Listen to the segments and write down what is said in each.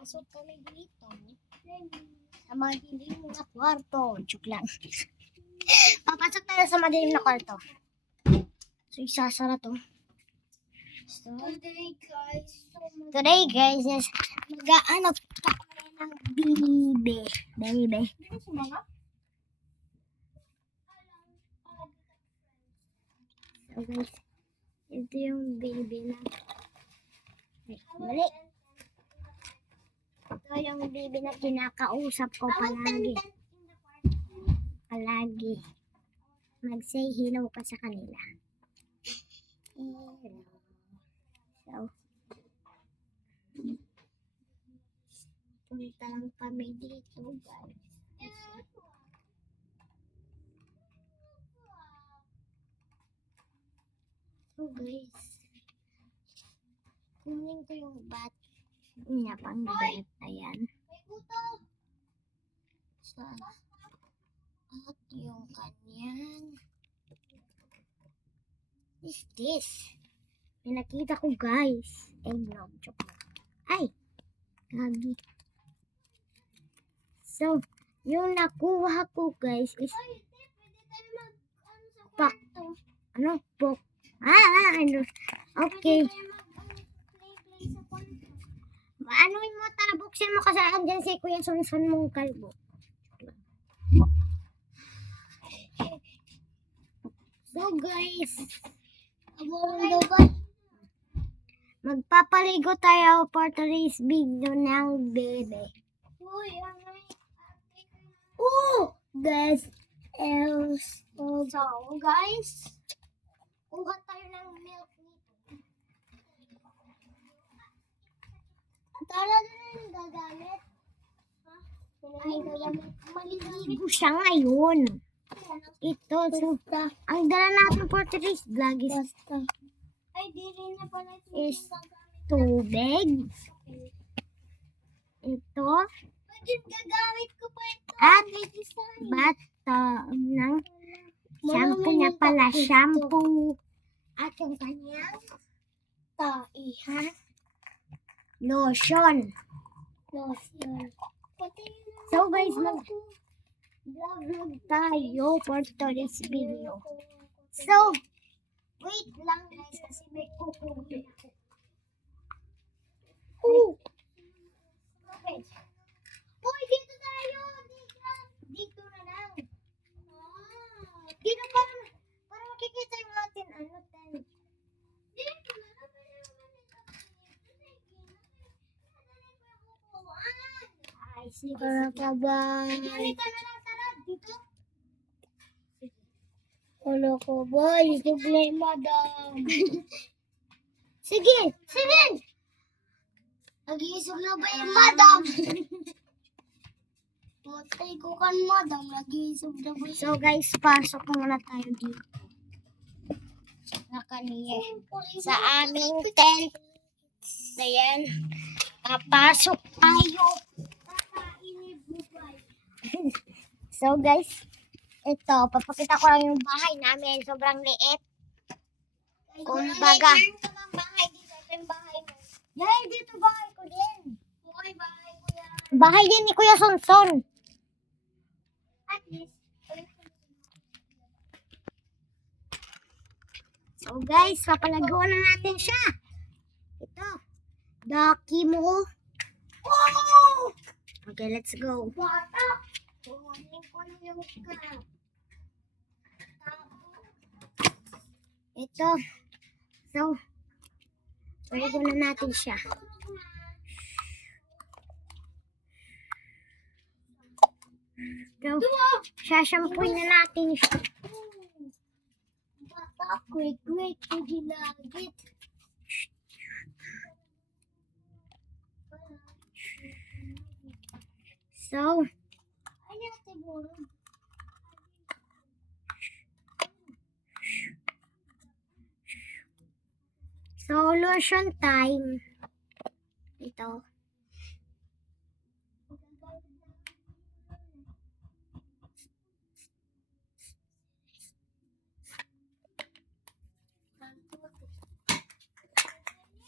Pasok kami dito. Sa madilim na kwarto. Joke lang. Papasok tayo sa madilim na kwarto. So, isasara to. So, today guys, is mag-aanap tayo ng bibe. Bibe. So guys, ito yung bibe na. Ay, mali. Ito yung bibe na kinakausap ko palagi. Palagi. Mag-say hello ka sa kanila. Hello. So, punta lang kami dito, guys. So, guys, kunin ko yung bat niya pang bet. Ayan. So, at yung kanyang is this? May nakita ko, guys. Eggnog. Joke lang. Ay! Gagi. So, yung nakuha ko, guys, is pak. Ano? Pok. Ano? Okay. Anoin mo, tara, buksin mo kasi andyan si Kuya Sonson mong kalbo. So, guys, magpapaligo tayo for today's video ng bebe. Guys, so guys, kuha tayo ng milk nito. Tara din gagamit. Ay, maliligo siya ngayon. Ito, so, ang dala natin for today's vlog is tubig. Ito. Gagamit ko pa ito. At bata ng shampoo niya pala. Shampoo. At yung kanyang taihan. Lotion. So guys, mag-vlog tayo for today's video. So, wait lang guys kasi may kukunin ako. Uy, dito tayo! Dito na lang. Dito para makikita yung atin. Dito na lang. Ay, sige. Para ka ba? Dito na lang, tara. Dito. Wala ko ba? YouTube na yung madam. Sige. Nag-iisog na ba yung madam? Matay ko kan madam. Nag-iisog na ba? So guys, pasok muna tayo dito. Sa aming tent. Ayan. Papasok tayo. So guys, ito, papakita ko lang yung bahay namin. Sobrang liit. Kumbaga. Ito yung bahay mo. Dahil dito bahay ko din. Okay, bahay ko yan. Bahay din ni Kuya Sonson. At least. So guys, papalagawan na natin siya. Ito. Daki mo. Wow! Okay, let's go. Bata. Kunin ko na yung cup. Ito. So, pwede na natin siya. So, sashampuin na natin siya. Bata, quick, ginagit. So, lotion time. Ito.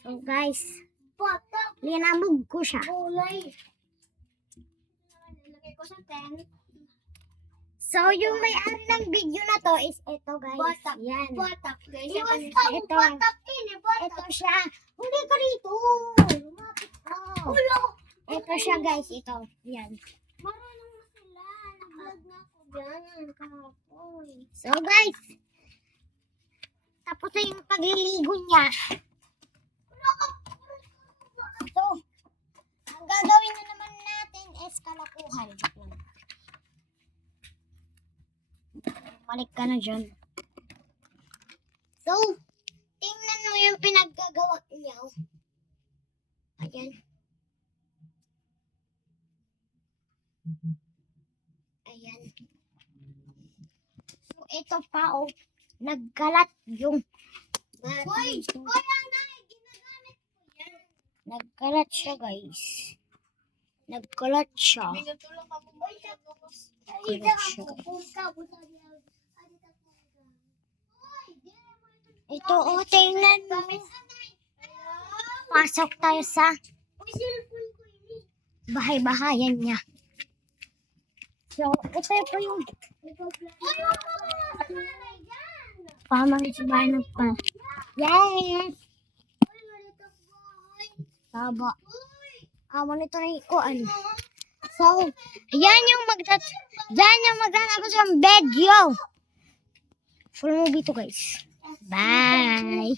So guys, Linamog ko siya. Kulay. Nilagay ko sa tent. So, yung may-ari ng video na to is ito, guys. Batak. Yan. Batak, guys. Ito. Batak yun eh. Batak. Ito siya. Huli ka rito. Lumapit ka. Ulo. Ito siya, guys. Ito. Yan. Marunong na sila. Nag-vlog na ako dyan. Kahapon. So, guys. Tapos na yung pagliligo niya. So, ang gagawin na naman natin is kalakuhan. Joke lang. Balik ka na dyan. So, tingnan mo yung pinaggagawa niya. Ayan. Ayan. So, ito pa, oh. Nagkalat yung Hoy! mati. Kaya na! Ginagamit ko yan. Nagkalat siya, guys. Nagkalat siya. Binutulong ka mo. Hoy! Tapos. Kulit siya, guys. Ito, oh, tingnan mo. Pasok tayo sa bahay-bahayan niya. So, ito po yung pamang sa bahay ng pa. Yes! Taba. Nito na ikuan. So, yan yung magtatapos ng video. Full movie to, guys. Bye!